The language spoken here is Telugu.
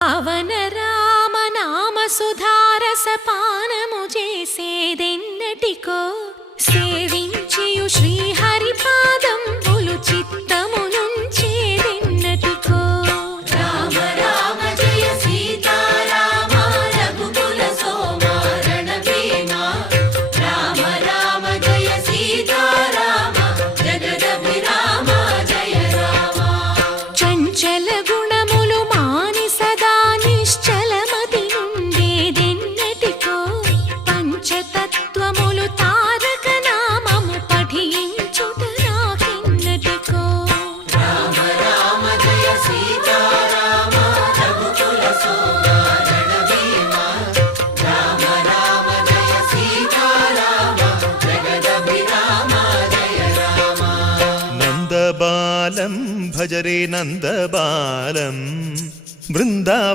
పవన రామ నామ సుధారస పానము చేసేదెన్నటికో సేవి పంచతత్వములు తారక నామము పఠించుట నాకెన్నటికో రామ రామ జయ సీతారామ రఘుకుల సోమ రామ రామ జయ సీతారామ జగదభిరామ జయ రామ నందబాలం భజరే నందబాలం బృందా